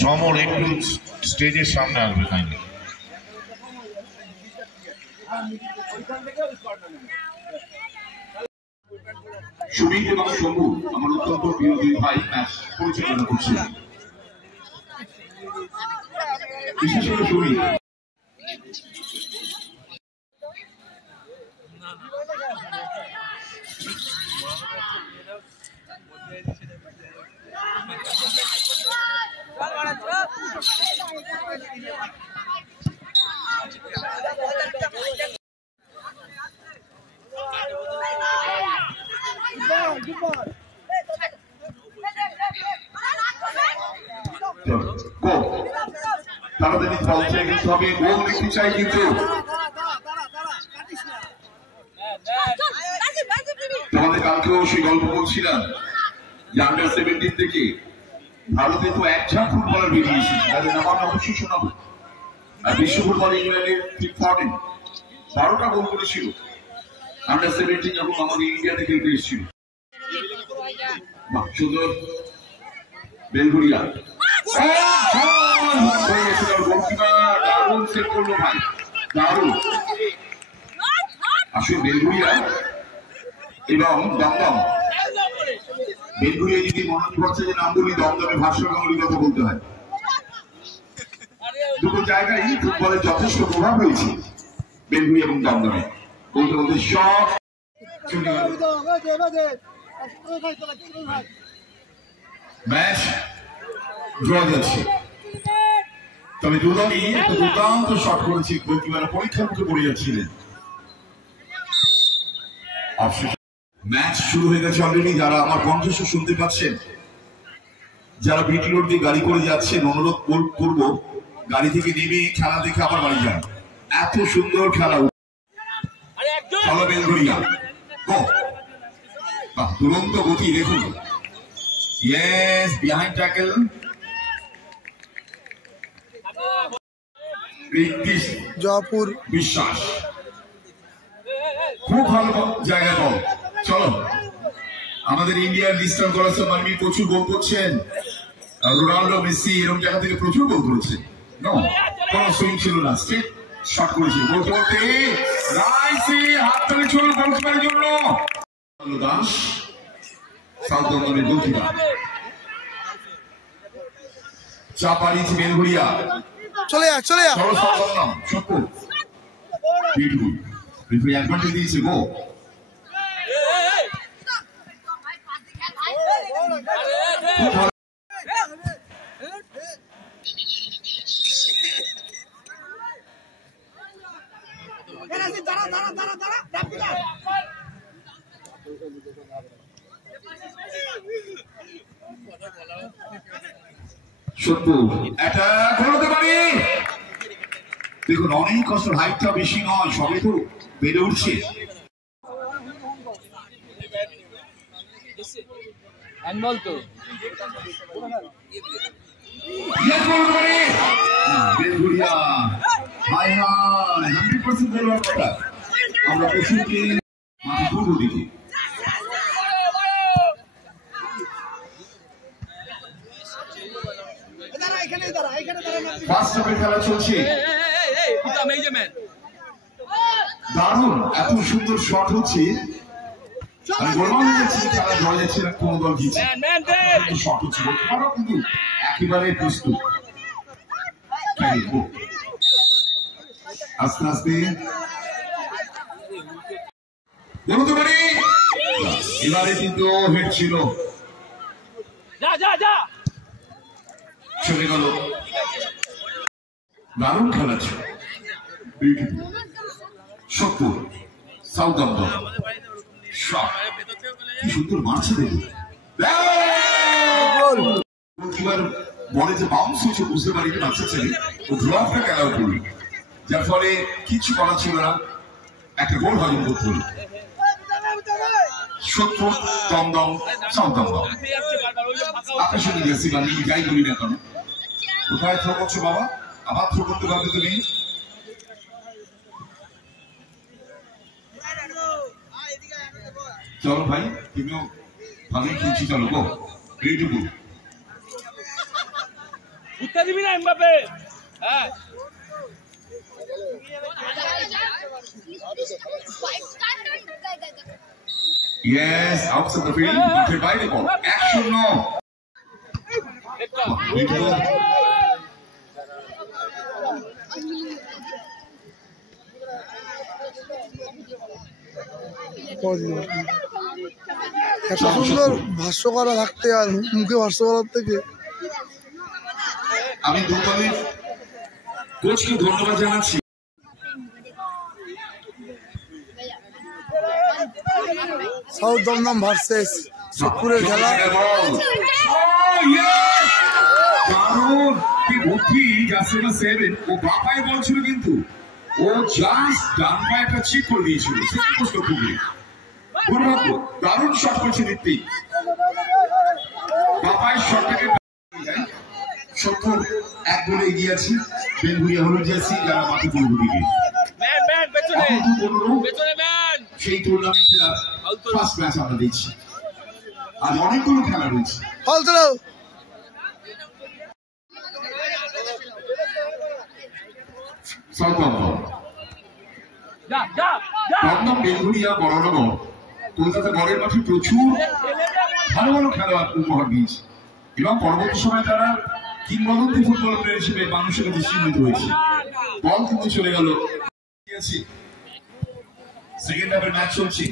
সমর একটু স্টেজের সামনে আসবে কাইন্ডলি। সুমিত এবং শম্ভু আমার অত্যন্ত প্রিয় দুই ভাই ম্যাচ পরিচালনা করছিলেন। বিশেষ করে সুমিত তাড়াতাড়ি বল ছেড়ে দিতে হবে, গোল দেখতে চাই কিন্তু তোমাদের কালকেও সেই গল্প বলছিলাম যে আন্ডার 17 থেকে ভারতে তো একজন ফুটবলার বেরিয়েছে, তাদের নাম আমরা অবশ্যই শোনাবো। আর বিশ্ব ফুটবল ইংল্যান্ডের ঠিক 12টা গোল করেছিল আন্ডার 17 যখন আমাদের ইন্ডিয়াতে খেলতে এসেছিল। সুন্দর বেলগুড়িয়া দারুণ সেট করলো ভাই, দারুণ। আসলে বেলগুড়িয়া এবং দমদম, বেলগুড়িয়া যদি মনে পড়ছে যে নাম বলি দমদমে ভাষ্য বাঙালির কথা বলতে হয়। দুটো জায়গায় ফুটবলের যথেষ্ট প্রভাব হয়েছে বেলগুড়িয়া এবং দমদমে। বলতে বলতে সব ম্যাচ ড্র যাচ্ছে, তবে দুদলই একটা দুর্দান্ত শট করেছে, গোলকিপাররা পরীক্ষার মতো পড়ে যাচ্ছিলেন। ম্যাচ শুরু হয়ে গেছে অলরেডি। যারা আমার কণ্ঠস্বর শুনতে পাচ্ছেন, যারা বিটি রোড দিয়ে গাড়ি করে যাচ্ছেন, অনুরোধ করবো গাড়ি থেকে নেমে খেলা দেখে আবার বাড়ি যান। এত সুন্দর খেলা। চলো বেলঘড়িয়া, দুরন্ত গতি দেখুন। ইয়েস, বিহাইন্ড ট্যাকল, জয়পুর বিশ্বাস, খুব ভালো জায়গা বল। চলো, আমাদের ইন্ডিয়ার লিস্টার করার মানবী প্রচুর গোল করছেন, রোনাল্ডো মেসি এরকম জায়গা থেকে প্রচুর গোল করেছেন। কোন সুইং ছিল না, স্টেপ শট করেছে। গোল করতে হাত তালি ছিল গোলকিপারের জন্য। দাস সাউথ দমদমের গোলকিপার, চাপা নিচ্ছে বেলঘড়িয়া। চলে যা সত্য বিউটিফুল, রেফারি অ্যাডভান্টেজ দিয়েছে। গো দেখুন, অনেক কষ্ট, হাইটটা বেশি নয়, সবে তো বেড়ে উঠছে। আমরা পশুকে পূর্ব দিকে খেলা চলছে, দারুণ। এত সুন্দর শট হচ্ছে, আমি গোলমাল হয়ে যাচ্ছি, খেলা জয় যাচ্ছে না, কোন দল জিতছে। শট হচ্ছে, কিন্তু একেবারে প্রস্তুত। আস্তে আস্তে বলতে পারি, এবারে কিন্তু হেড ছিল, চলে গেল। দারুণ খেলা ছিল, সত্তর সাউথ দমদম শট, কি সুন্দর মারছে দেখুন। বলে যে বাউন্স হচ্ছে, বুঝতে পারি বাচ্চা ছেলে ও ড্রপটা অ্যালাউ করল, যার ফলে কিছু করা ছিল না, একটা গোল হজম করতে হল। সত্তর দমদম সাউথ দমদম। আপনার সঙ্গে গেছি বা আমি যাই বলি না কেন, কোথায় থ্রো করছো বাবা, আবার থ্রো করতে পারবে তুমি। চলো ভাই, তুমিও ভালোই খেলছি, চলো গো। Beautiful. উত্তর দিবি না এমবাপে? হ্যাঁ। Yes, outside the field. Good by the ball. Action no. Beautiful. এত সুন্দর ভাষ্য করা থাকতে আর মুখে ভাষ্য করার থেকে আমি দুদলের কোচকে ধন্যবাদ জানাচ্ছি। সাউথ দমদম ভার্সেস সোদপুরের খেলা। কারণ কি বুদ্ধি জাসিমা 7 ও বাপায় বল ছিল কিন্তু ও জাস্ট ডান পায়ে একটা চিপ করে দিয়েছিল। দারুণ শট করছে দীপ্তি। বাপায় শটটাকে 70-1 গোলে এগিয়ে আছি। বেলগুড়িয়া হলুদ জার্সি যারা মাঠে পূর্ব দিকে সেই টুর্নামেন্টের ফার্স্ট ম্যাচ আমরা দেখছি। আর অনেকগুলো খেলা রয়েছে। বেলগুড়িয়া বড়নগর কলকাতা গড়ের মাঠে প্রচুর ভালো ভালো খেলোয়াড় উপহার দিয়েছে এবং পরবর্তী সময় তারা কিংবদন্তি ফুটবল প্লেয়ার হিসেবে মানুষের কাছে চিহ্নিত হয়েছে। বল কিন্তু চলে গেল। সেকেন্ড হাফের ম্যাচ চলছে।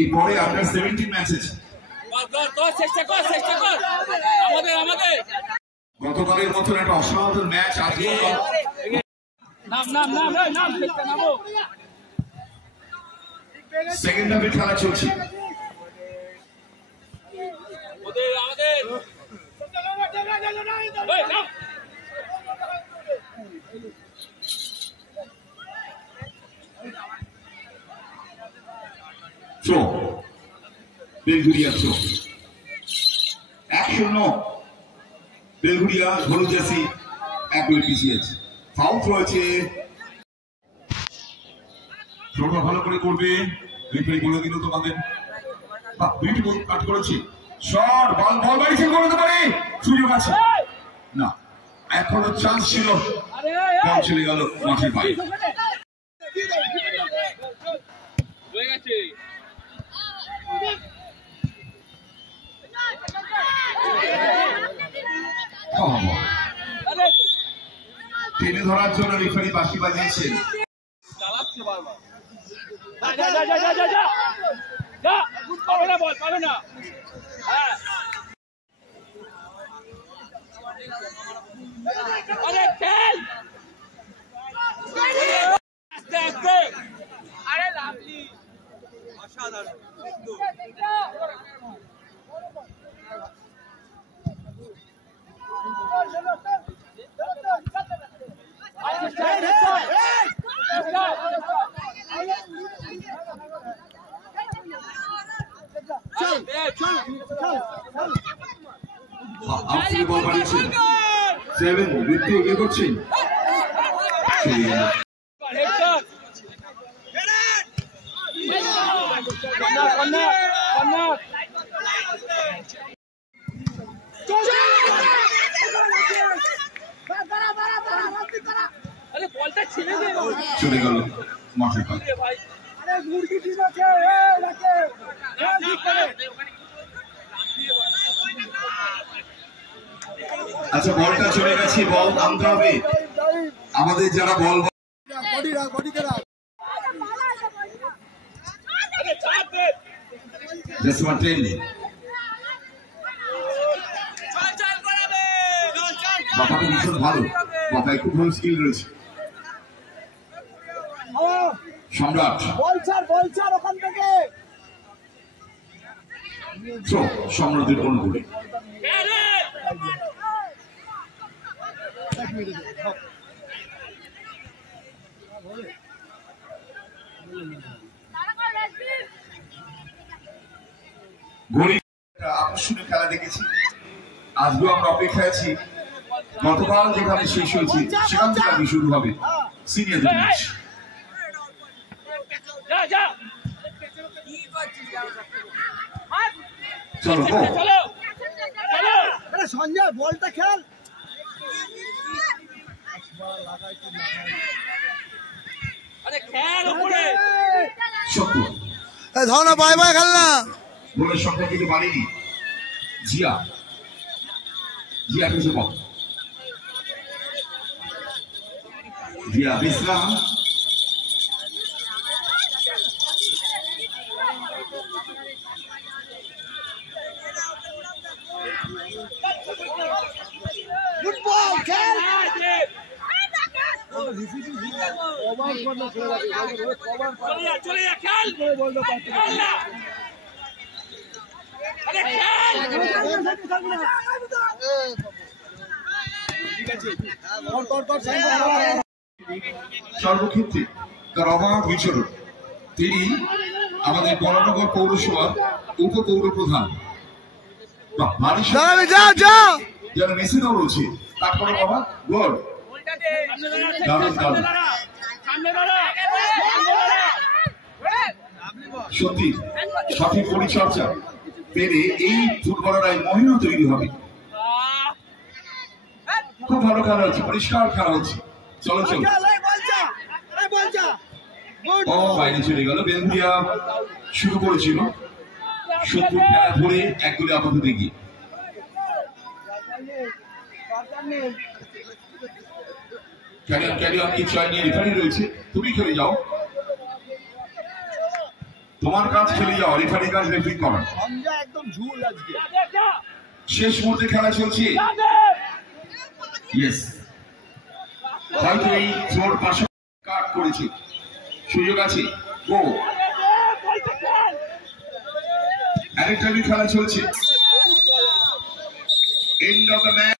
এরপরে আন্ডার 17 ম্যাচ আছে। গতকালের মতন একটা অসাধারণ ম্যাচ আজকে সেকেন্ড হাফের খেলা চলছে। বেলগুড়িয়া থ্রো। 1-0 বেলগুড়িয়া হলুদ জার্সি 1 গোলে পিছিয়ে আছে। ফাউল রয়েছে। থ্রোটা ভালো করে করবে। রেফারি বলে দিল তোমাদের। বিউটিফুল কাট করেছে। শট বল বাইরে করতে পারে। সুযোগ আছে না। এখনো চান্স ছিল। বল চলে গেল মাঠের বাইরে। টেনে ধরার জন্য রেফারি বাঁশি বাজিয়েছেন। চলে গেল মাঠের বাইরে। আচ্ছা বলটা চলে গেছে। বল নামতে হবে আমাদের যারা বল বাবাটা ভীষণ ভালো। বাবায় খুব ভালো স্কিল রয়েছে। সম্রাট সম্রাটের অনুকূলে আকর্ষণীয় খেলা দেখেছি। আজকেও আমরা অপেক্ষায় আছি। গতকাল যেখানে শেষ হয়েছে সেখান থেকে আগে শুরু হবে সিনিয়রদের ম্যাচ। চলো গো চলো চলো সঞ্জয় বলটা খেল আরে খেল উপরে সত্য ধর না বাই বাই খেল না গোলের সংখ্যা কিন্তু বাড়েনি জিয়া জিয়া কিছু কম জিয়া বিশ্রাম ফুটবল খেল চলে যা খেল খেল না আরে খেল সর্বক্ষেত্রে তার অবাধ বিচরণ তিনি আমাদের বরানগর পৌরসভার উপপৌর প্রধান যেন মেসি দৌড়ছে তারপরে বাবা গোল দারুণ দারুণ সত্যি সঠিক পরিচর্যা পেলে এই ফুটবলাররাই মহিলা তৈরি হবে খুব ভালো খেলা হচ্ছে পরিষ্কার খেলা হচ্ছে চলো চলো ও বাইরে চলে গেল বেলভিয়া শুরু করেছিল শত্রু খেলা ধরে এক গোলে আপাতত এগিয়ে ক্যারিয়ন কি ছয় নিয়ে রেফারি রয়েছে তুমি খেলে যাও তোমার কাজ খেলে যাও রেফারি কাজ রেফারি করা একদম ঝুল আজকে শেষ মুহূর্তে খেলা চলছে ইয়েস হয়তো এই ফ্লোর পাশে কাট করেছে সুযোগ আছে ও আরেকটা খেলা চলছে এন্ড অফ দ্য ম্যাচ